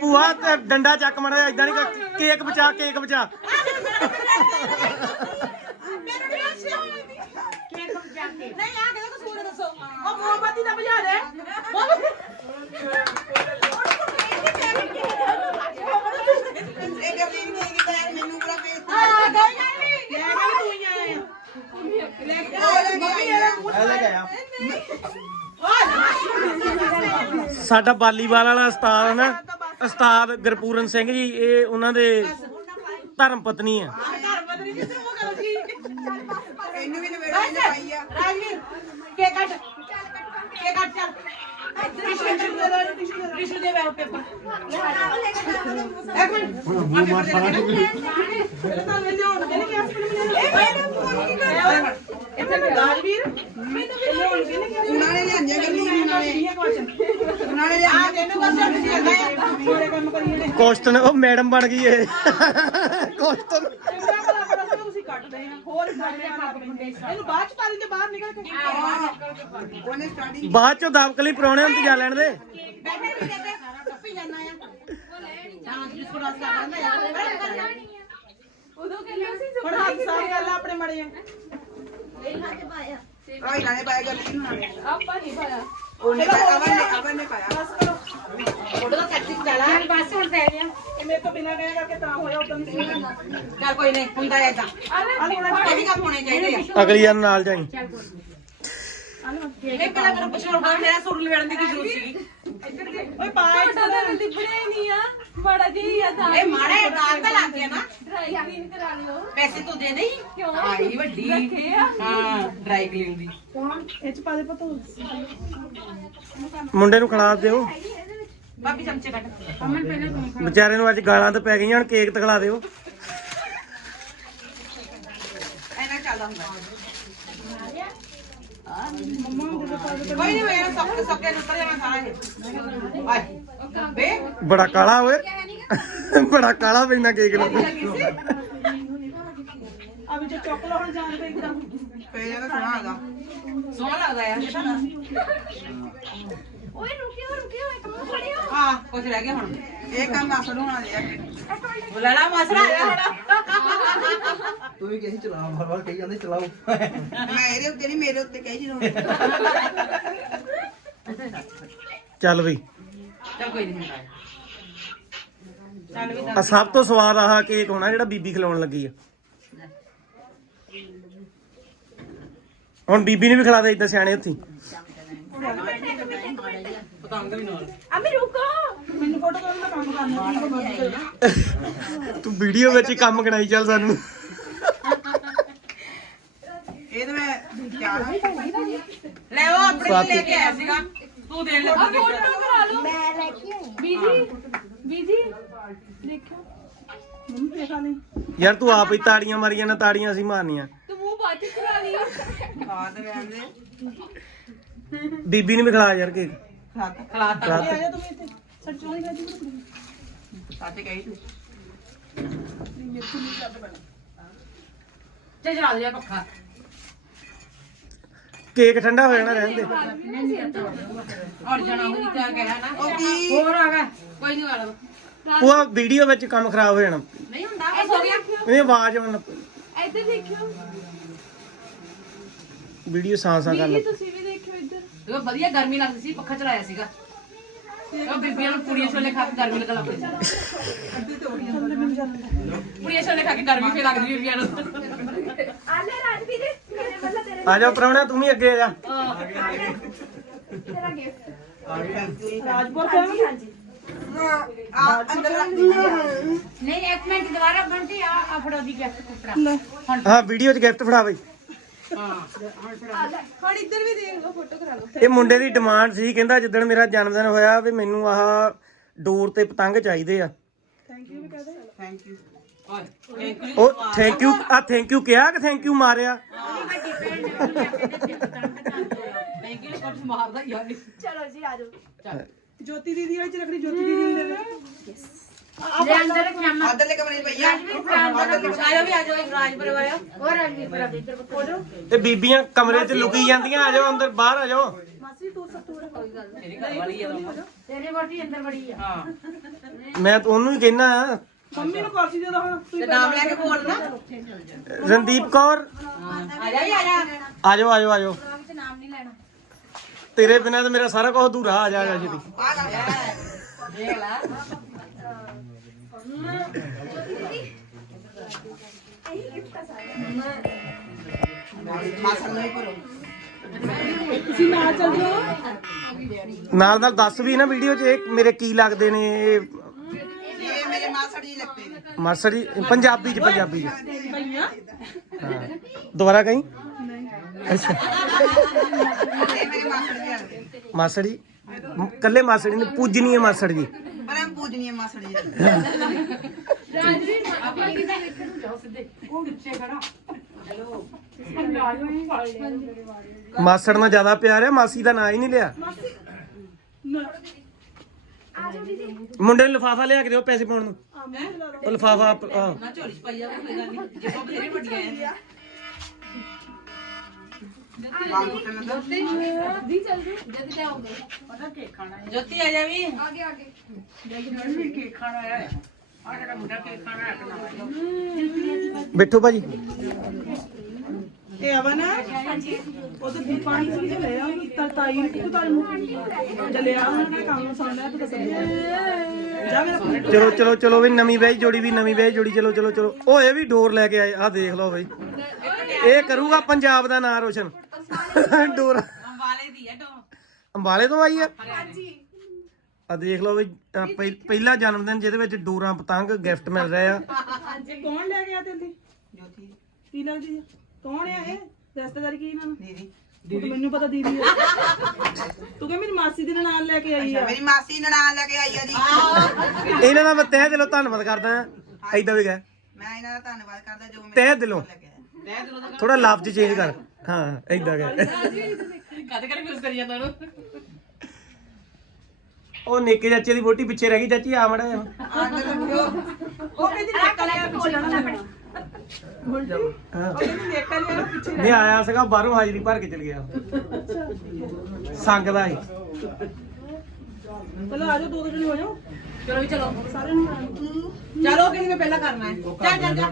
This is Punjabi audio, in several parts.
ਭੂਆ ਤੇ ਡੰਡਾ ਚੱਕ ਮੜਾ ਇਦਾਂ ਨਹੀਂ ਕੇਕ ਬਚਾ ਕੇਕ ਬਚਾ। ਨਹੀਂ ਆ ਕਿਹਦਾ ਕਸੂਰ ਦੱਸੋ। ਉਹ ਮੋਮਬੱਤੀ ਦਾ ਬੁਝਾ ਦੇ। ਸਾਡਾ ਬਾਲੀਵਾਲ ਵਾਲਾ ਉਸਤਾਦ ਹੈ ਨਾ ਉਸਤਾਦ ਗੁਰਪੂਰਨ ਸਿੰਘ ਜੀ ਇਹ ਉਹਨਾਂ ਦੇ ਧਰਮ ਪਤਨੀ ਆ। ਘਰ ਬਦਲੀ ਕਿੱਥੇ ਉਹ ਕਰੋ ਜੀ ਇਹਨੂੰ ਵੀ ਨਵੇੜਾ ਇਹਨੇ ਪਾਈ ਆ। ਰਾਜਵੀਰ ਕੇ ਕੱਟ ਕੇ ਕੱਟ ਚੱਲ। ਟਿਸ਼ੂ ਦੇ ਵੇ ਪੇਪਰ ਇੱਕ ਮਿੰਟ ਮੂੰਹ ਮਾਰ ਪਾ ਪਹਿਲਾਂ ਤਾਂ ਵੇਲੇ ਹੋਣ ਦੇ ਕਿ ਹਸਪੀਟਲ ਮਿਲੇ ਇਹ ਮੈਡਮ ਫੋਨ ਕੀ ਕਰ ਇੱਥੇ ਮੈਂ ਰਾਜਵੀਰ ਮੈਨੂੰ ਵੀ ਲਿਆਉਣ ਨਹੀਂ ਕਿ ਉਹਨਾਂ ਨੇ ਲਿਆਂਦੀਆਂ ਗਰਲੀ ਉਹਨਾਂ ਨੇ ਉਹਨਾਂ ਨੇ ਆ ਤੈਨੂੰ ਕੁਐਸਚਨ ਨਹੀਂ ਆਉਂਦਾ ਹੈ ਕੰਮ ਕਰੀਏ ਨੇ ਕੁਐਸਚਨ ਉਹ ਮੈਡਮ ਬਣ ਗਈ ਏ। ਕੁਐਸਚਨ ਹੋਰ ਸਾਡੇ ਇਹਨੂੰ ਬਾਅਦ ਚ ਪਾਰੀ ਤੇ ਬਾਹਰ ਨਿਕਲ ਕੇ। ਉਹਨੇ ਸਟਾਰਟਿੰਗ ਬਾਅਦ ਚੋਂ ਦਬਕਲੀ ਪਰੌਣੇ ਹੁੰਦੇ ਜਾ ਲੈਣ ਦੇ? ਬੈਠੇ ਵੀ ਕਹਿੰਦੇ ਕੱਪੀ ਜਾਣਾ ਆ। ਹਾਂ ਜਿਸ ਕੋਲ ਰਸਤਾ ਕਰਨਾ ਯਾਰ ਉਦੋਂ ਕਹਿੰਦੇ ਸੀ ਹੁਣ ਹੱਥ ਸਾਫ਼ ਕਰ ਲੈ ਆਪਣੇ ਮੜੇ ਆ। ਇਹਨਾਂ ਨੇ ਪਾਇਆ ਗਰਲੀ ਨੂੰ ਨਾਲੇ। ਆਪਾਂ ਨਹੀਂ ਪਾਇਆ। ਉਹਨੇ ਪਾਇਆ ਅਵਨ ਨੇ ਅਵਨ ਨੇ ਪਾਇਆ। ਬਸ ਕਰੋ। ਉਹਦਾ ਤਾਂ ਕੱਚੀ ਚਲਾ ਚੱਲ ਬਸ ਹੁਣ ਪੈ ਗਿਆ। ਇਹ ਮੇਰੇ ਤੋਂ ਬਿਨਾਂ ਕਹਿ ਕਰਕੇ ਤਾਂ ਹੋਇਆ ਉਦੋਂ ਨਹੀਂ ਚੱਲ ਕੋਈ ਨਹੀਂ ਹੁੰਦਾ ਇਹ ਕੰਮ ਹੋਣੇ ਚਾਹੀਦੇ ਆ। ਅਗਲੀ ਵਾਰ ਨਾਲ ਜਾਈ। ਨਹੀਂ। ਪਹਿਲਾਂ ਮੈਨੂੰ ਪੁੱਛਣਾ ਹੋਣਾ ਮੇਰਾ ਸੂਟ ਲੈਣ ਦੀ ਕੀ ਜ਼ਰੂਰਤ ਸੀ ਓਏ ਤੁਹਾਡਾ ਤਾਂ ਲਿਬੜੇ ਹੀ ਨਹੀਂ ਆ। ਬੜਾ ਜੀ ਆ ਤਾਂ। ਇਹ ਮਾੜੇ ਦਾਗ ਤਾਂ ਲੱਗ ਗਿਆ ਨਾ। ਡਰਾਈ ਕਲੀਨ ਕਰਾ ਲਿਓ। ਪੈਸੇ ਤੂੰ ਦੇ ਦੇਈ? ਕਿਉਂ? ਆਈ ਵੱਡੀ। ਰੱਖੇ ਆ? ਹਾਂ ਡਰਾਈ ਕਲੀਨ ਦੀ। ਇਹ ਚ ਪਾ ਦੇ ਪਤਾ। ਮੁੰਡੇ ਨੂੰ ਖਿਲਾ ਦਿਓ। ਬਾਕੀ ਚਮਚੇ ਕੱਟ ਅਮਨ ਪਹਿਲਾਂ ਤੂੰ ਵਿਚਾਰੇ ਨੂੰ ਅੱਜ ਗਾਲਾਂ ਤੇ ਪੈ ਗਈਆਂ ਹੁਣ ਕੇਕ ਤਖਲਾ ਦਿਓ। ਐਨਾ ਚੱਲਦਾ ਹੁੰਦਾ। ਕੋਈ ਨਹੀਂ ਮੈਂ ਸੱਕੇ ਸੱਕੇ ਨੂੰ ਉੱਤਰ ਜਾਣਾ ਸਾਰਾ ਇਹ ਆਏ। ਬੇ ਬੜਾ ਕਾਲਾ ਓਏ। ਬੜਾ ਕਾਲਾ ਪੈਂਦਾ ਕੇਕ ਨੂੰ ਵੀ ਜੋ ਚੋਕਲਾ ਹੁਣ ਜਾਣ ਪਈ ਇੱਕਦਮ। ਪੇ ਜਾਣਾ ਸੋਹਣਾ ਹੈਗਾ ਸੋਹਣਾ ਲੱਗਦਾ ਯਾਰ। ਓਏ ਰੁਕਿਓ ਰੁਕਿਓ ਇੱਕ ਮਿੰਟ ਖੜਿਓ। ਹਾਂ ਕੁਝ ਰਹਿ ਗਿਆ ਹੁਣ। ਇਹ ਕੰਮ ਮਾਸੜ ਹੋਣਾ ਦੇ ਯਾਰ ਬੁਲਾਣਾ ਮਾਸੜ ਆ ਗਿਆ ਹੁਣ। ਤੂੰ ਵੀ ਕਹੀ ਚਲਾ ਵਾਰ ਵਾਰ ਕਹੀ ਜਾਂਦੇ ਚਲਾਓ। ਮੈਂ ਇਹਦੇ ਉੱਤੇ ਨਹੀਂ ਮੇਰੇ ਉੱਤੇ ਕਹੀ ਜਦੋਂ ਚੱਲ ਬਈ। ਚੱਲ ਕੋਈ ਨਹੀਂ ਹੁੰਦਾ ਚੱਲ ਵੀ ਆ ਸਭ ਤੋਂ ਸਵਾਦ ਆਹ ਕੇਕ ਹੋਣਾ ਜਿਹੜਾ ਬੀਬੀ ਖਿਲਾਉਣ ਲੱਗੀ ਆ। ਹੁਣ ਬੀਬੀ ਨੂੰ ਵੀ ਖਿਲਾ ਦੇ ਇਦਾਂ ਸਿਆਣੇ ਹੱਥੀ। ਪਤੰਗ ਵੀ ਨਾਲ ਅਮੀ ਰੁਕੋ। ਮੈਨੂੰ ਫੋਟੋ ਕਰਨ ਦਾ ਕੰਮ ਕਰਨਾ ਤੂੰ ਵੀਡੀਓ ਵਿੱਚ ਹੀ ਕੰਮ ਗਣਾਈ ਚੱਲ ਸਾਨੂੰ। ਇਹ ਤਾਂ ਮੈਂ ਲੈ ਉਹ ਆਪਣੇ ਲਈ ਲੈ ਕੇ ਆਇਆ ਸੀਗਾ। ਤੂੰ ਦੇਣ ਆ ਲੱਗੀ ਫੋਟੋ ਕਰਾ ਲਓ। ਮੈਂ ਲੈ ਕੇ ਆਈ ਬੀਜੀ ਬੀਜੀ ਦੇਖੋ ਮੰਮੀ ਦੇਖਾ ਨਹੀਂ ਯਾਰ ਤੂੰ ਆਪ ਹੀ ਤਾੜੀਆਂ ਮਾਰੀਆਂ ਨਾ ਤਾੜੀਆਂ ਅਸੀਂ ਮਾਰਨੀਆਂ। ਤੂੰ ਮੂੰਹ ਬਾਅਦ ਚ ਕਰਾ ਲਈ। ਖਾ ਤੇ ਰਹਿਣ ਦੇ ਬੀਬੀ ਨੂੰ ਵੀ ਖਿਲਾ ਯਾਰ ਕੇਕ। ਖਲਾਤਾ ਖਲਾਤਾ ਖਿਲਾ ਆ ਜਾ ਤੂੰ ਇੱਥੇ। ਸੱਚ ਨਹੀਂ ਗਾਜੀ ਸੱਚ ਕਹੀ ਤੂੰ। ਤੇ ਚਲਾ ਦੇ ਪੱਖਾ। ਕੇਕ ਠੰਡਾ ਹੋ ਜਾਣਾ ਰਹਿਣ ਦੇ। ਔਰ ਜਣਾ ਹੋਈ ਕਿਆ ਕਹਿਆ ਨਾ ਉਹ ਕੀ? ਹੋਰ ਆ ਗਿਆ। ਕੋਈ ਨਹੀਂ ਵਾਲਾ। ਉਹ ਵੀਡੀਓ ਵਿੱਚ ਕੰਮ ਖਰਾਬ ਹੋ ਜਾਣਾ। ਨਹੀਂ ਹੁੰਦਾ ਬਸ ਹੋ ਗਿਆ। ਇਹ ਆਵਾਜ਼ ਪਈ ਇੱਧਰ ਦੇਖਿਓ। ਵੀਡੀਓ ਸਾਂ ਸਾਂ ਕਰ ਲੱਗ ਤੁਸੀਂ ਵੀ ਦੇਖਿਓ ਇੱਧਰ। ਦੇਖੋ ਵਧੀਆ ਗਰਮੀ ਲੱਗਦੀ ਸੀ ਪੱਖਾ ਚਲਾਇਆ ਸੀਗਾ। ਉਹ ਬੀਬੀਆਂ ਨੂੰ ਪੂੜੀਆਂ ਛੋਲੇ ਖਾ ਕੇ ਗਰਮੀ ਲੱਗਣ ਲੱਗ ਪਈ ਪੂੜੀਆਂ ਛੋਲੇ ਖਾ ਕੇ ਗਰਮੀ ਫੇ ਲੱਗਦੀ ਬੀਬੀਆਂ ਨੂੰ ਆਲੇ ਰਾਜਵੀਰ ਮੇਰੇ ਵੱਲੋਂ ਤੇਰੇ ਆ ਜਾ ਪ੍ਰਾਹੁਣਾ ਤੂੰ ਵੀ ਅੱਗੇ ਆ ਜਾ। ਤੇਰਾ ਗਿਫਟ ਰਾਜਪੁਰ ਤੋਂ ਹਾਂਜੀ ਆ ਅੰਦਰ ਨਹੀਂ ਇੱਕ ਮਿੰਟ ਦੁਬਾਰਾ ਬੰਟੀ ਆ ਆ ਫੜੋ ਦੀ ਗਿਫਟ ਕੁਪੜਾ ਹਾਂ ਵੀਡੀਓ 'ਚ ਗਿਫਟ ਫੜਾ ਬਈ। ਹੁਣ ਇੱਧਰ ਵੀ ਦੇਖ ਲਓ ਫੋਟੋ ਕਰਾ ਲਓ। ਇਹ ਮੁੰਡੇ ਦੀ ਡਿਮਾਂਡ ਸੀ ਕਹਿੰਦਾ ਜਿੱਦਣ ਮੇਰਾ ਜਨਮ ਦਿਨ ਹੋਇਆ ਵੀ ਮੈਨੂੰ ਆਹ ਡੋਰ ਤੇ ਪਤੰਗ ਚਾਹੀਦੇ ਆ। ਥੈਂਕ ਯੂ ਓਏ ਥੈਂਕ ਯੂ ਉਹ ਥੈਂਕ ਯੂ ਆ ਥੈਂਕ ਯੂ ਕਿਹਾ ਕਿ ਥੈਂਕ ਯੂ ਮਾਰਿਆ? ਥੈਂਕ ਯੂ ਕੁਝ ਮਾਰਦਾ ਯਾਰ ਚਲੋ ਜੀ ਆ ਜਾਓ। ਜੋਤੀ ਦੀਦੀ ਵਿੱਚ ਰੱਖੜੀ ਜੋਤੀ ਦੀਦੀ ਨੇ ਦੇ ਲੈ ਅੰਦਰ ਰੱਖਿਆ ਮੈਂ ਆਦਰਲੇ ਕਮਰੇ 'ਚ ਪਈ ਆ। ਆਜੋ ਵੀ ਆਜੋ ਰਾਜਪੁਰ ਆਇਓ। ਹੋਰ ਰਣਜੀਤ ਭਰਾ ਦੇ ਇੱਧਰ ਹੋ ਜਾਓ ਇਹ ਬੀਬੀਆਂ ਕਮਰੇ 'ਚ ਲੁਕੀ ਜਾਂਦੀਆਂ ਆ ਜਾਓ ਅੰਦਰ ਬਾਹਰ ਆ ਜਾਓ ਤੇਰੇ ਵੋਟੀ ਅੰਦਰ ਬੜੀ ਆ। ਮੈਂ ਤਾਂ ਉਹਨੂੰ ਹੀ ਕਹਿਣਾ ਆ ਮੰਮੀ ਨੂੰ ਕੁਰਸੀ ਦੇ ਦੋ ਹੁਣ ਤੇ ਨਾਮ ਲੈ ਕੇ ਬੋਲਣਾ ਰਣਦੀਪ ਕੌਰ। ਆ ਜਾ ਵੀ ਆ ਜਾ। ਆ ਜਾਓ ਆ ਜਾਓ ਆ ਜਾਓ ਤੇਰੇ ਬਿਨਾਂ ਤਾਂ ਮੇਰਾ ਸਾਰਾ ਕੁਝ ਅਧੂਰਾ ਆ ਜਾਏਗਾ ਜੀ ਆ ਜਾ ਦੇਖ ਲੈ। ਮਾਸਨ ਨਹੀਂ ਕਰੋ ਤੁਸੀਂ ਨਾਲ ਚੱਲ ਜਾਓ। ਨਾਲ ਨਾਲ ਦੱਸ ਵੀ ਨਾ ਵੀਡੀਓ 'ਚ ਇਹ ਮੇਰੇ ਕੀ ਲੱਗਦੇ ਨੇ ਇਹ ਮਾਸੜ ਮਾਸਟਰ ਜੀ ਪੰਜਾਬੀ 'ਚ ਪੰਜਾਬੀ 'ਚ। ਭਈਆ ਹਾਂ। ਦੁਬਾਰਾ ਕਹੀਂ? ਅੱਛਾ ਇਹ ਮੇਰੇ ਮਾਸੜ ਮ- ਕੱਲੇ ਜੀ ਨੇ ਜੀ। ਪੂਜਨੀ ਆ ਮਾਸੜ ਜੀ। ਮਾਸਟਰ ਨਾਲ ਜ਼ਿਆਦਾ ਪਿਆਰ ਹੈ ਮਾਸੀ ਦਾ ਨਾਂ ਹੀ ਨਹੀਂ ਲਿਆ। ਮੁੰਡੇ ਨੂੰ ਲਿਫਾਫਾ ਲਿਆ ਕੇ ਦਿਓ ਪੈਸੇ ਪਾਉਣ ਨੂੰ। ਉਹ ਲਿਫਾਫਾ ਆਹ। ਨਾ ਝੋਲੀ 'ਚ ਪਾਈ ਜਾ ਕੋਈ ਗੱਲ ਨਹੀਂ। ਜਿੱਪਾ ਬਥੇਰੀ ਵੱਡੀਆਂ ਆ ਬਾਲ ਕੁੱਟਣ ਲੱਗਾ ਜੋਤੀ ਆ ਜਾ ਵੀ। ਬੈਠੋ ਭਾਜੀ। ਇਹ ਆਵਾ ਨਾ ਹਾਂਜੀ। ਉਹ ਤਾਂ ਵੀ ਤਾਈ ਨੂੰ ਕਿਉਂ ਤੁਹਾਨੂੰ ਜਲਿਆ ਉਹਨਾਂ ਨੇ ਕੰਮ ਸੁਣ ਲਿਆ ਤੂੰ ਦੱਸ ਜਾ ਮੇਰਾ ਪੁੱਤ। ਚਲੋ ਚਲੋ ਚਲੋ ਵੀ ਨਵੀਂ ਵਿਆਹੀ ਜੋੜੀ ਵੀ ਨਵੀਂ ਵਿਆਹੀ ਜੋੜੀ ਚਲੋ ਚਲੋ ਚਲੋ। ਉਹ ਇਹ ਵੀ ਡੋਰ ਲੈ ਕੇ ਆਏ ਆਹ ਦੇਖ ਲਓ ਬਈ। ਇਹ ਕਰੂਗਾ ਪੰਜਾਬ ਦਾ ਨਾਂ ਰੋਸ਼ਨ। ਡੋਰ। ਅੰਬਾਲੇ ਦੀ ਤੋਂ ਆਈ ਆ? ਆ ਦੇਖ ਲਓ ਪਹਿ- ਪਹਿਲਾ ਜਨਮ ਦਿਨ ਜਿਹਦੇ ਵਿੱਚ ਡੋਰਾਂ ਪਤੰਗ ਗਿਫਟ ਮਿਲ ਰਹੇ ਆ। ਇਹ ਕੌਣ ਲੈ ਗਿਆ ਤੇਲੀ ਜੋਤੀ। ਕੀ ਲੱਗਦੀ ਆ? ਕੌਣ ਆ ਇਹ? ਰਿਸ਼ਤੇਦਾਰ ਕੀ ਇਹਨਾਂ ਨੂੰ? ਦੀਦੀ। ਉਹ ਤਾਂ ਮੈਨੂੰ ਪਤਾ ਦੀਦੀ ਆ। ਤੂੰ ਕਿ ਮੇਰੀ ਮਾਸੀ ਦੇ ਨਾਲ ਲੈ ਕੇ ਆਈ ਆ। ਮੇਰੀ ਮਾਸੀ ਨਨਾਣ ਲੈ ਕੇ ਆਈ ਆ ਜੀ ਇਹਨਾਂ ਦਾ ਮੈਂ ਤਹਿ ਦਿਲੋਂ ਧੰਨਵਾਦ ਕਰਦਾ ਆ ਐਦਾਂ ਵੀ ਕਹਿ। ਮੈਂ ਇਹਨਾਂ ਦਾ ਧੰਨਵਾਦ ਕਰਦਾ ਜੋ ਮੇਰੇ ਤਹਿ ਦਿਲੋਂ। ਲੈ ਕੇ ਆਇਆ ਤਹਿ ਦਿਲੋਂ ਤਾਂ ਥੋੜਾ ਲਫ਼ਜ਼ ਚੇਂਜ ਕਰ। ਹਾਂ ਐਦਾਂ ਕਹਿ। ਕਦੇ ਕਦੇ ਮਿਸ ਕਰੀ ਜਾਂਦਾ ਉਹਨੂੰ? ਉਹ ਨਿੱਕੇ ਚਾਚੇ ਦੀ ਵੋਟੀ ਪਿੱਛੇ ਰਹਿ ਗਈ। ਚਾਚੀ ਆ ਮੜਾ ਰੱਖਿਓ। ਉਹ ਕਹਿੰਦੀ ਨੇਕਾ ਲਿਆ ਪਿੱਛੇ ਰਹਿਣਾ। ਮੈਂ ਪਿੱਛੇ ਨਹੀਂ ਆਇਆ ਸੀਗਾ ਬਾਹਰੋਂ ਹਾਜ਼ਰੀ ਭਰ ਕੇ ਚਲ ਗਿਆ। ਸੰਗ ਦਾ ਸੀ। ਚਲੋ ਆ ਜਾਓ ਦੋ ਦੋ ਜਣੇ ਹੋ ਜਾਓ। ਚਲੋ ਵੀ ਚਲੋ ਸਾਰੇ ਨੂੰ ਚਲੋ ਕਿ ਮੈਂ ਪਹਿਲਾਂ ਕਰਨਾ ਹੈ। ਜਾ ਜਾ ਜਾ।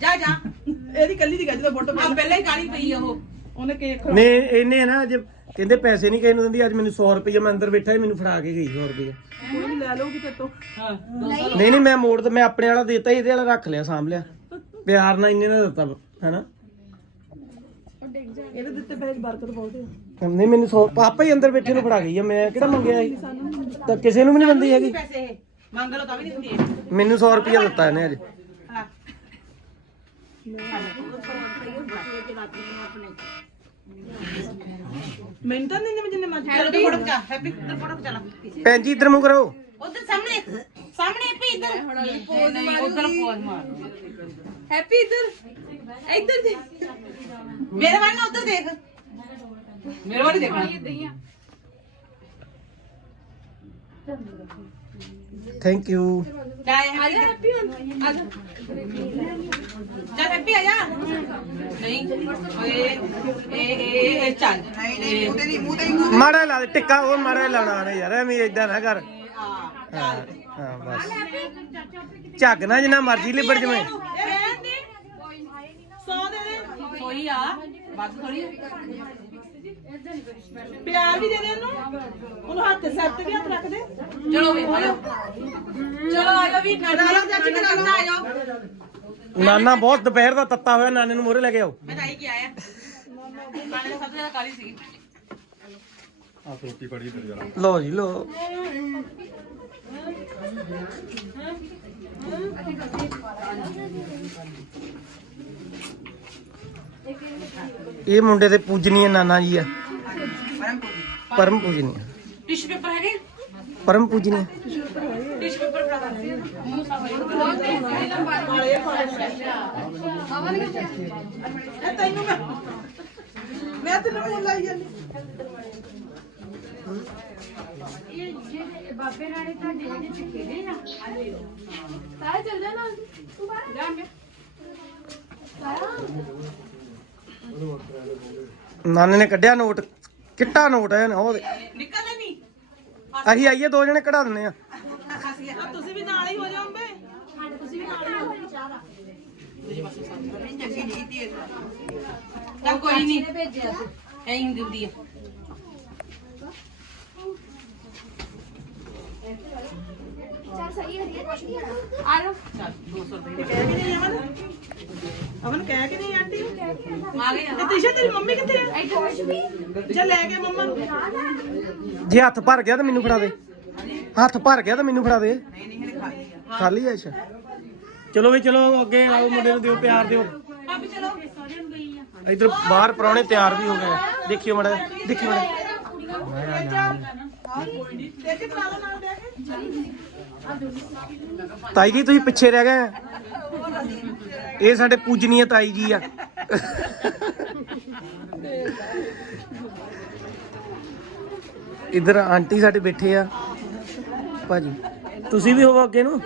ਜਾ ਜਾ। ਇਹਦੀ ਕੱਲੀ ਦੀ ਗੱਜ ਦਾ ਫੋਟੋ ਆ ਪਹਿਲਾਂ ਹੀ ਕਾਲੀ ਪਈ ਆ ਉਹ। ਉਹਨੇ ਕੇਕ ਨੇ ਇਹਨੇ ਨਾ ਅੱਜ ਕਹਿੰਦੇ ਪੈਸੇ ਨਹੀਂ ਕਿਸੇ ਨੂੰ ਦਿੰਦੀ ਅੱਜ ਮੈਨੂੰ 100 ਰੁਪਏ ਮੈਂ ਅੰਦਰ ਬੈਠਾ ਮੈਨੂੰ ਫੜਾ ਕੇ ਗਈ 100 ਰੁਪਏ ਲੈ ਲਊਗੀ ਤੇ। ਤੋਂ ਨਹੀਂ ਨਹੀਂ ਮੈਂ ਮੋੜ ਤੇ ਮੈਂ ਆਪਣੇ ਵਾਲਾ ਦੇਤਾ ਇਹਦੇ ਵਾਲਾ ਰੱਖ ਲਿਆ ਸਾਂਭ ਲਿਆ। ਪਿਆਰ ਨਾਲ ਇੰਨੇ ਦਾ ਦਿੱਤਾ ਹੈਨਾ? ਇਹਦੇ ਦਿੱਤੇ ਪੈਸੇ ਬਰਕਤ ਬਹੁਤ ਹੈ ਨਹੀਂ ਮੈਨੂੰ 100 ਪਾਪਾ ਹੀ ਅੰਦਰ ਬੈਠੇ ਨੂੰ ਫੜਾ ਗਈ ਆ ਮੈਂ ਕਿਹੜਾ ਮੰਗਿਆ ਸੀ? ਤਾਂ ਕਿਸੇ ਨੂੰ ਵੀ ਨਹੀਂ ਦਿੰਦੀ ਹੈਗੀ। ਪੈਸੇ ਇਹ ਮੰਗ ਲਓ ਤਾਂ ਵੀ ਨਹੀਂ ਦਿੰਦੀ ਮੈਨੂੰ 100 ਰੁਪਏ ਦਿੱਤਾ ਇਹਨੇ ਅੱਜ ਹਾਂ ਮੈਨੂੰ ਤਾਂ ਨਹੀਂ ਦਿੰਦੇ ਮੈਂ ਜਿੰਨੇ ਮਰਜ਼ੀ ਚਲੋ ਤੇ ਫੋਟੋ ਖਿਚਾ ਹੈਪੀ ਇੱਧਰ ਫੋਟੋ ਖਿਚਾ ਲਾ ਭੈਣ ਜੀ ਇੱਧਰ ਮੂੰਹ ਕਰੋ ਉਧਰ ਸਾਹਮਣੇ ਸਾਹਮਣੇ ਹੈਪੀ ਇੱਧਰ। ਉਧਰ ਪੋਜ਼ ਮਾਰ। ਹੈਪੀ ਇੱਧਰ ਇੱਧਰ ਦੇ ਮੇਰੇ ਵੱਲ ਨਾ ਉਧਰ ਦੇਖ। ਮੇਰੇ ਵੱਲ ਹੀ ਦੇਖਣਾ। ਥੈਂਕ ਯੂ ਜਾ ਹੈਪੀ ਆ ਜਾ ਚੱਲ ਹੈਪੀ ਆ ਜਾ। ਨਹੀਂ ਓਏ ਇਹ ਇਹ ਇਹ ਚੱਲ। ਨਹੀਂ ਨਹੀਂ ਤੇ ਨਹੀਂ ਮੂੰਹ ਤੇ ਨਹੀਂ ਮਾੜਾ ਲਾ ਦੇ ਟਿੱਕਾ ਉਹ ਮਾੜਾ ਹੀ ਲਾਉਣਾ ਨੇ ਯਾਰ ਐਵੇਂ ਇਦਾਂ ਨਾ ਕਰ। ਹਾਂ ਹਾਂ ਬਸ। ਝੱਗ ਨਾ ਜਿੰਨਾ ਮਰਜ਼ੀ ਲਿਬੜ ਜਵੇਂ ਇਹ ਰਹਿਣ ਦੇ 100 ਦੇ ਦੇ ਕੋਈ ਆ ਵੱਧ ਥੋੜੀ ਪਿਆਰ ਵੀ ਦੇ ਦੇ ਇਹਨੂੰ। ਉਹਨੂੰ ਹੱਥ ਤੇ ਸੱਤ ਕੇ ਹੱਥ ਰੱਖ ਦੇ। ਚਲੋ ਵੀ ਆ ਜਾਓ ਚਲੋ ਆ ਜਾਓ ਵੀ ਕਰਾ ਲਓ ਚਾਚੀ ਕਰਾ ਲਓ ਆ ਜਾਓ ਨਾਨਾ ਬਹੁਤ ਦੁਪਹਿਰ ਦਾ ਤੱਤਾ ਹੋਇਆ ਨਾਨੇ ਨੂੰ ਮੋਰੇ ਲੈ ਕੇ ਆਓ। ਮੈਂ ਤਾਂ ਆਈ ਕੀ ਆਇਆ। ਕਾਲੇ ਸਭ ਤੋਂ ਜ਼ਿਆਦਾ ਕਾਲੀ ਸੀ ਲੋ ਜੀ ਲੋ ਇਹ ਮੁੰਡੇ ਦੇ ਪੂਜਨੀਏ ਨਾਨਾ ਜੀ ਆ। ਪਰਮ ਪੂਜਨੀਏ। ਟਿਸ਼ੂ ਪੇਪਰ ਹੈਗੇ? ਪਰਮ ਪੂਜਨੀਏ। ਟਿਸ਼ੂ ਪੇਪਰ ਫੜਾ ਦੇ ਇਹ ਤੈਨੂੰ ਮੈਂ ਮੈਂ ਤੈਨੂੰ ਫੋਨ ਲਾਈ ਜਾਂਦੀ। ਇਹ ਜਿਹੜੇ ਬਾਬੇ ਨਾਲੇ ਤੁਹਾਡੇ ਜਿਹੜੇ ਚਿੱਕੇ ਨੇ ਨਾ ਸਾਰੇ ਚੱਲ ਜਾ ਨਾਲ ਤੂੰ ਬਾਹਰ ਜਾਂਗੇ ਨਾਨੇ ਨੇ ਕੱਢਿਆ ਨੋਟ ਕਿੱਟਾ ਨੋਟ ਹੈ ਉਹ ਦੇ। ਨਿਕਲਦਾ ਨਹੀਂ। ਅਸੀਂ ਆਈਏ ਦੋ ਜਣੇ ਕਢਾ ਦਿੰਨੇ ਆ ਤੁਸੀਂ ਵੀ ਨਾਲ ਹੀ ਹੋ ਜਾਓ ਅੰਬੇ। ਚੱਲ ਕੋਈ ਨਹੀਂ। ਭੇਜਿਆ ਐਂ ਹੀ ਦਿੰਦੀ ਆ ਆ। ਲਓ ਚੱਲ 200 ਰੁਪਏ ਕਹਿ ਕੇ ਨਹੀਂ ਅਮਨ ਅਮਨ ਕਹਿ ਕੇ ਨਹੀਂ ਆਂਟੀ। ਆ ਗਏ ਤੇ ਤੀਸ਼ਾ ਤੇਰੀ ਮੰਮੀ ਕਿੱਥੇ ਆ? ਜਾ ਲੈ ਕੇ ਮੰਮਾ ਨੂੰ। ਜੇ ਹੱਥ ਭਰ ਗਿਆ ਤਾਂ ਮੈਨੂੰ ਫੜਾ ਦੇ। ਹੱਥ ਭਰ ਗਿਆ ਤਾਂ ਮੈਨੂੰ ਫੜਾ ਦੇ। ਨਹੀਂ ਨਹੀਂ ਹਲੇ ਖਾਲੀ ਆ। ਖਾਲੀ ਐ ਅੱਛਾ। ਚਲੋ ਵੀ ਚਲੋ ਅੱਗੇ ਆਓ ਮੁੰਡੇ ਨੂੰ ਦਿਓ ਪਿਆਰ ਦਿਓ। ਭਾਬੀ ਚਲੋ ਇਧਰ ਬਾਹਰ ਪਰੌਣੇ ਤਿਆਰ ਵੀ ਹੋ ਗਏ। ਦੇਖਿਓ ਮੜਾ ਦੇਖਿਓ ਮੜਾ ਤਾਈ ਜੀ ਤੁਸੀਂ ਪਿੱਛੇ ਰਹਿ ਗਏ। ਇਹ ਸਾਡੇ ਪੂਜਨੀय ਤਾਈ ਜੀ ਆ। ਇਧਰ ਆਂਟੀ ਸਾਡੇ ਬੈਠੇ ਆ। ਭਾਜੀ ਤੁਸੀਂ ਵੀ ਹੋਵੋ ਅੱਗੇ ਨੂੰ।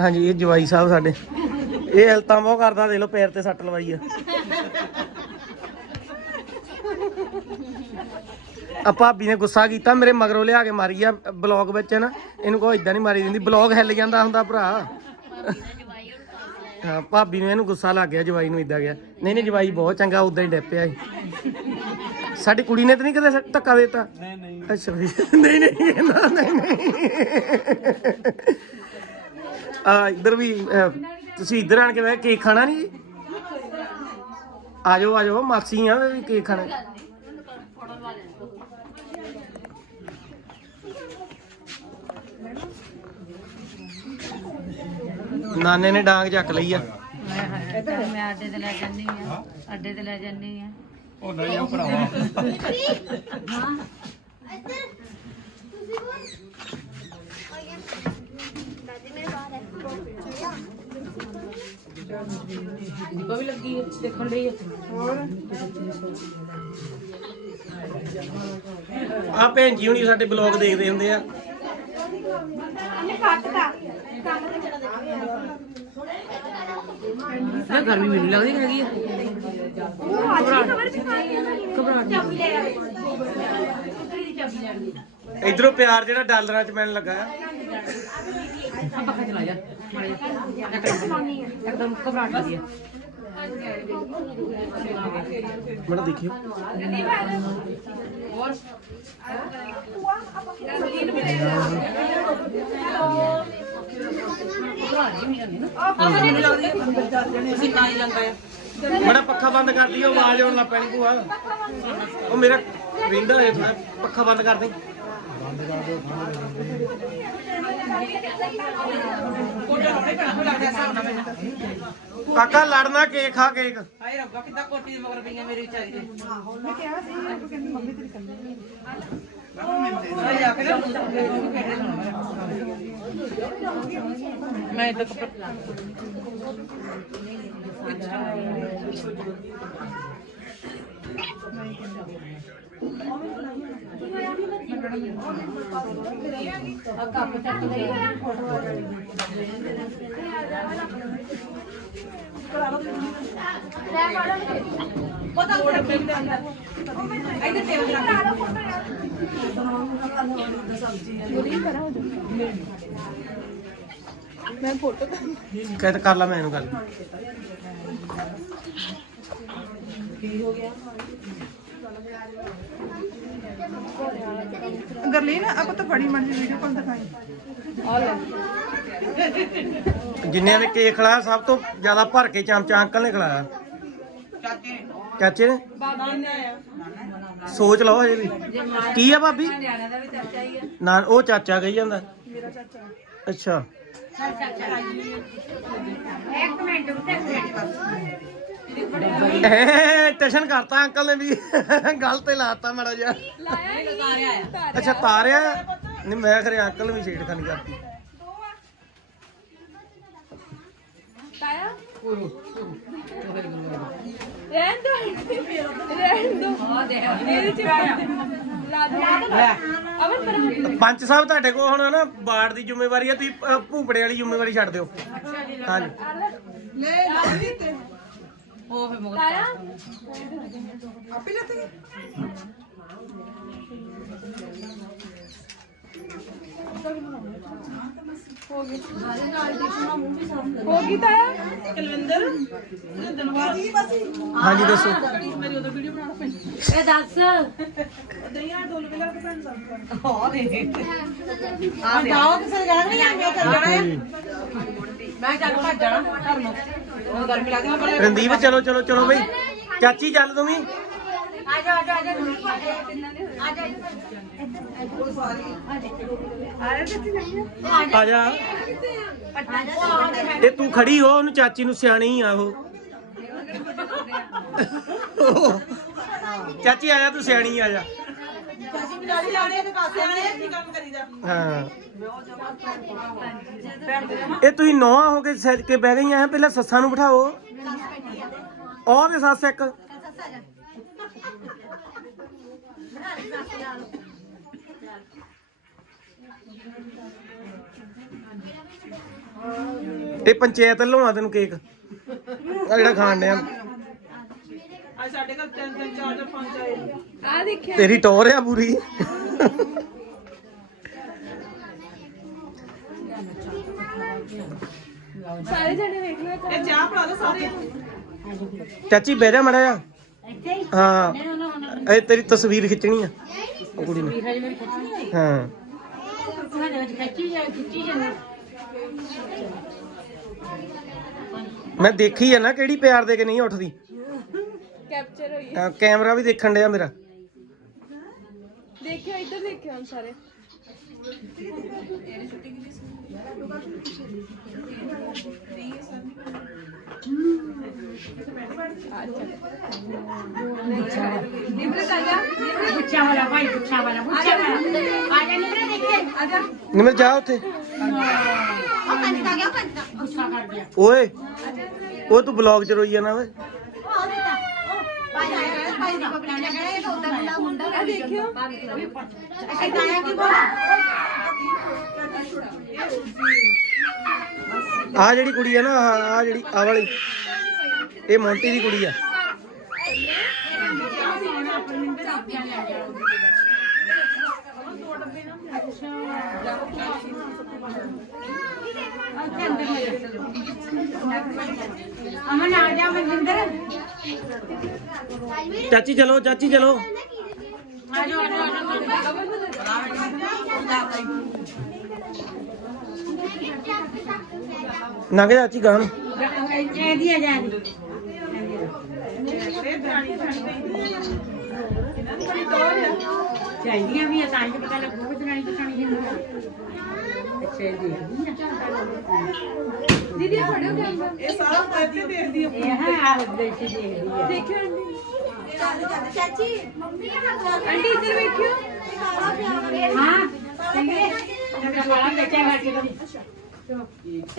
ਹਾਂਜੀ ਇਹ ਜਵਾਈ ਸਾਹਿਬ ਸਾਡੇ। ਇਹ ਹਲਤਾਂ ਬਹੁਤ ਕਰਦਾ ਦੇਖ ਲਓ ਪੈਰ ਤੇ ਸੱਟ ਲਵਾਈ ਆ। ਆ ਭਾਬੀ ਨੇ ਗੁੱਸਾ ਕੀਤਾ ਮੇਰੇ ਮਗਰੋਂ ਲਿਆ ਕੇ ਮਾਰੀ ਆ ਬਲੌਗ ਵਿੱਚ ਨਾ ਇਹਨੂੰ ਕੋਈ ਇਦਾਂ ਨਹੀਂ ਮਾਰੀ ਦਿੰਦੀ ਬਲੌਗ ਹਿੱਲ ਜਾਂਦਾ ਹੁੰਦਾ ਭਰਾ। ਹਾਂ ਭਾਬੀ ਨੂੰ ਇਹਨੂੰ ਗੁੱਸਾ ਲੱਗ ਗਿਆ ਜਵਾਈ ਨੂੰ ਇਦਾਂ ਗਿਆ ਨਹੀਂ ਨਹੀਂ ਜਵਾਈ ਬਹੁਤ ਚੰਗਾ ਉਦਾਂ ਹੀ ਡੱਪਿਆ ਸੀ। ਸਾਡੀ ਕੁੜੀ ਨੇ ਤਾਂ ਨਹੀਂ ਕਦੇ ਧੱਕਾ ਦਿੱਤਾ? ਨਹੀਂ ਨਹੀਂ। ਅੱਛਾ ਵੀ ਨਹੀਂ ਨਹੀਂ ਕਹਿੰਦਾ ਨਹੀਂ ਨਹੀਂ। ਆ ਇੱਧਰ ਵੀ ਤੁਸੀਂ ਇੱਧਰ ਆਣ ਕੇ ਬਹਿ ਕੇਕ ਖਾਣਾ ਨਹੀਂ? ਆ ਜਾਓ ਆ ਜਾਓ ਮਾਸੀ ਆ ਵੀ ਕੇਕ ਖਾਣਾ। ਨਾਨੇ ਨੇ ਡਾਂਗ ਚੱਕ ਲਈ ਆ। ਮੈਂ ਅੱਡੇ ਤੇ ਲੈ ਜਾਂਦੀ ਆ ਅੱਡੇ ਤੇ ਲੈ ਜਾਂਦੀ ਆ। ਦੀਪਾ ਵੀ ਲੱਗੀ ਹੈ ਦੇਖਣ ਲਈ ਆ। ਭੈਣ ਜੀ ਹੁਣੀ ਸਾਡੇ ਬਲੌਗ ਦੇਖਦੇ ਹੁੰਦੇ ਆ। ਨਾ ਗਰਮੀ ਮੈਨੂੰ ਲੱਗਦੀ ਹੈਗੀ ਆ। ਇਧਰੋਂ ਪਿਆਰ ਜਿਹੜਾ ਡਾਲਰਾਂ 'ਚ ਮੈਨੂੰ ਲੱਗਾ ਆ। ਆ ਪੱਖਾ ਚਲਾ ਜਾ ਮਾੜਾ ਜਿਹਾ ਇੱਕਦਮ ਘਬਰਾਹਟ ਲੱਗੀ ਆ ਮੜਾ ਦੇਖਿਓ। ਹੋਰ। ਤੁਸੀਂ ਨਾ ਆ ਮੜਾ ਪੱਖਾ ਬੰਦ ਕਰ ਦਿਓ ਆਵਾਜ਼ ਆਉਣ ਲੱਗ ਪੈਣੀ ਭੂਆ ਉਹ ਮੇਰਾ ਵਿੰਡਾ ਹੈ ਥੋੜਾ ਪੱਖਾ ਬੰਦ ਕਰ ਦੇ ਕਾਕਾ ਲੜਨਾ ਕੇਕ ਖਾ ਕੇਕ ਹਾਏ ਰੱਬਾ ਕਿੱਦਾਂ ਕੋਟੀ ਦੇ ਮਗਰ ਪਈਆਂ ਮੇਰੀ ਵਿਚਾਰੀ ਦੇ ਮੈਂ ਕਿਹਾ ਸੀ ਕਹਿੰਦੀ ਮੰਮੀ ਤੇਰੀ ਕੰਦੀ ਆ ਜਾ ਕੇ ਨਾ ਮੈਂ ਇੱਧਰ ਕੱਪੜਾ ਪਤਾ ਉਹ ਮੈਂ ਫੋਟੋ ਕਹਿ ਤੇ ਕਰ ਲਾ ਮੈਂ ਇਹਨੂੰ ਗੱਲ। ਗਰਲੀਨ ਆਪਾਂ ਤਾਂ ਬੜੀ ਮਰਜ਼ੀ ਵੀਡੀਓ ਕਾਲ ਦਿਖਾਈ। ਜਿੰਨਿਆਂ ਨੇ ਕੇਕ ਖਿਲਾਇਆ ਸਭ ਤੋਂ ਜ਼ਿਆਦਾ ਭਰ ਕੇ ਚਮਚਾ ਅੰਕਲ ਨੇ ਖਿਲਾਇਆ। ਚਾਚੇ ਚਾਚੇ ਨੇ? ਬਾਬਾ ਨੇ ਆਇਆ ਸੋਚ ਲਓ ਹਜੇ ਵੀ। ਕੀ ਆ ਭਾਬੀ? ਨਾ ਉਹ ਚਾਚਾ ਕਹੀ ਜਾਂਦਾ। ਮੇਰਾ ਚਾਚਾ ਅੱਛਾ। ਇੱਕ ਮਿੰਟ ਉੱਤੇ ਟੈਸ਼ਨ ਕਰਤਾ ਅੰਕਲ ਨੇ ਵੀ। ਗੱਲ ਤੇ ਲਾਤਾ ਮੜਾ ਜਿਹਾ। ਅੱਛਾ ਤਾਰਿਆ? ਨਹੀਂ ਮੈਂ ਖਰੇ ਅੰਕਲ ਨੂੰ ਵੀ ਛੇੜਖਾਨੀ ਕਰਤੀ। ਤਾਇਆ? ਰਹਿਣ ਦੋ। ਰਹਿਣ ਦੋ। ਚ ਲਾ। ਅਮਨ ਪਰ ਪੰਚ ਸਾਹਿਬ ਤੁਹਾਡੇ ਕੋਲ ਹੁਣ ਨਾ ਬਾੜ ਦੀ ਜ਼ਿੰਮੇਵਾਰੀ ਹੈ ਤੁਸੀਂ ਅ, ਭੂਪੜੇ ਵਾਲੀ ਜ਼ਿੰਮੇਵਾਰੀ ਛੱਡ ਦਿਓ। ਹਾਂਜੀ। ਲੈ। ਲਾ ਵੀ ਤੇ ਉਹ ਫੇ ਮਗਰ ਤਾਇਆ? ਆਪੇ ਲੱਤੇ ਹੋ ਗਈ ਤਾਇਆ? ਕੁਲਵਿੰਦਰ? ਧੰਨਵਾਦੀ ਬਸ ਹਾਂਜੀ ਦੱਸੋ। ਮੇਰੀ ਉਦੋਂ ਵੀਡੀਓ ਬਣਾਉਣਾ ਪੈਂਦੀ। ਇਹ ਦੱਸ। ਦਈਆਂ ਡੋਲ ਕੇ ਲਾ ਕੇ ਭੈਣ ਸਾਹਿਬ ਆ ਜਾਓ ਕਿਸੇ ਜਾਣਾ ਨਹੀਂ ਮੈਂ ਚੱਲ ਜਾਣਾ ਹੈ ਹਾਂਜੀ। ਮੈਂ ਚੱਲ ਭੱਜ ਜਾਣਾ ਘਰ ਨੂੰ। ਰਣਦੀਪ, ਚਲੋ ਚਲੋ ਚਲੋ ਬਈ। ਚਾਚੀ ਚੱਲ ਤੂੰ ਵੀ। ਆ ਜਾ। ਆ ਤੂੰ ਖੜੀ ਹੋ, ਉਹਨੂੰ ਚਾਚੀ ਨੂੰ ਸਿਆਣੀ ਆ ਉਹ। ਚਾਚੀ ਆਇਆ, ਤੂੰ ਸਿਆਣੀ ਆ ਜਾ। ਅਸੀਂ ਵੀ ਡਾਲੀ ਕਾਸੇ ਆਣੇ, ਕੀ ਕੰਮ ਕਰੀਦਾ? ਹਾਂ। ਇਹ ਤੁਸੀਂ ਨੌਆਂ ਹੋ ਕੇ ਸੱਜ ਕੇ ਬਹਿ ਗਈਆਂ ਹੈ ਪਹਿਲਾਂ ਸੱਸਾਂ ਨੂੰ ਬਿਠਾਓ। ਉਹ ਦੇ ਸੱਸ ਇੱਕ। ਇਹ ਪੰਚਾਇਤ ਵੱਲੋਂ ਤੈਨੂੰ ਕੇਕ। ਆ ਜਿਹੜਾ ਖਾਣ ਡਿਆ। ਅੱਜ ਸਾਡੇ ਘਰ ਤਿੰਨ ਤਿੰਨ ਚਾਰ ਚਾਰ ਪੰਜ ਆਏ। ਆ ਦੇਖਿਆ। ਤੇਰੀ ਟੌਰ ਆ ਪੂਰੀ। ਸਾਰੇ ਜਣੇ ਵੇਖ ਲਿਆ ਇਹ ਚਾਹ ਬਣਾ ਲਓ ਸਾਰੇ। ਚਾਚੀ ਬਹਿ ਜਾ ਮੜਾ ਜਾ ਇੱਥੇ ਹੀ? ਇਹ ਤੇਰੀ ਤਸਵੀਰ ਖਿੱਚਣੀ ਆ। ਉਹ ਕੁੜੀ ਨੇ। ਹਾਂ। ਮੈਂ ਦੇਖੀ ਆ ਨਾ ਕਿਹੜੀ ਪਿਆਰ ਦੇ ਕੇ ਨਹੀਂ ਉੱਠਦੀ। ਕੈਪਚਰ ਹੋਈ ਹਾਂ, ਕੈਮਰਾ ਵੀ ਦੇਖਣ ਡਿਆ ਮੇਰਾ। ਦੇਖਿਓ ਇੱਧਰ ਦੇਖਿਓ ਹੁਣ ਸਾਰੇ। ਪੁੱਛਾ ਵਾਲਾ ਭਾਈ ਪੁੱਛਾ ਵਾਲਾ ਪੁੱਛਾ ਵਾਲਾ ਆ ਜਾ ਨਿਕਲੇ ਦੇਖੇ ਆ ਜਾ ਨਿਮਰ ਜਾ ਉੱਥੇ। ਉਹ ਪੰਜ ਦਾ ਗਿਆ ਪੰਜ ਦਾ ਗੁੱਸਾ ਕਰ ਗਿਆ ਓਏ ਉਹ ਤੂੰ ਬਲੌਗ ਚ ਰੋਈ ਜਾਣਾ ਓਏ ਉਹ ਦਿੱਤਾ ਭਾਈ ਆਇਆ ਭਾਈ ਦੀ ਪਕੜਾ ਜਾ ਗਿਆ ਇਹ ਤਾਂ ਉਦਾਂ ਮੁੰਡਾ ਮੁੰਡਾ। ਆ ਦੇਖਿਓ। ਐਦਾਂ ਆਇਆ ਕੀ ਬੋਲ ਆ ਜਿਹੜੀ ਕੁੜੀ ਆ ਨਾ ਆ ਜਿਹੜੀ ਆ ਵਾਲੀ। ਇਹ ਮੋਂਟੀ ਦੀ ਕੁੜੀ ਆ। ਅਮਨ ਆ ਜਾ ਮਨਿੰਦਰ ਚਾਚੀ ਚਲੋ ਚਾਚੀ ਚਲੋ ਨਾ ਜਾ ਚਾਚੀ ਗਾਂ ਨੂੰ। ਆ ਜਾ ਚਾਹੀਦੀਆਂ ਵੀ ਆ, ਤਾਂ ਹੀ ਪਤਾ ਲੱਗੂ ਕਿ ਜਨਾਨੀ ਕਿਸਾਨੀ ਜਿੰਨੀ ਅੱਛਾ ਜੀ ਦੀਦੀ ਆ ਫੜਿਓ ਕੈਮਰਾ। ਇਹ ਸਾਰਾ ਤੇ ਦੇਖਦੀ ਆ। ਇਹ ਹੈ ਆਹ ਦੇਖ ਦੇਖਦੀ ਆ। ਦੇਖਿਓ ਆਂਟੀ। ਚਾਚੀ ਮੰਮੀ ਆਂਟੀ ਇੱਧਰ ਵੇਖਿਓ। ਹਾਂ ਚੰਗੇ ਜਗਾ ਵਾਲਾ ਬੱਚਾ ਘਰ ਚ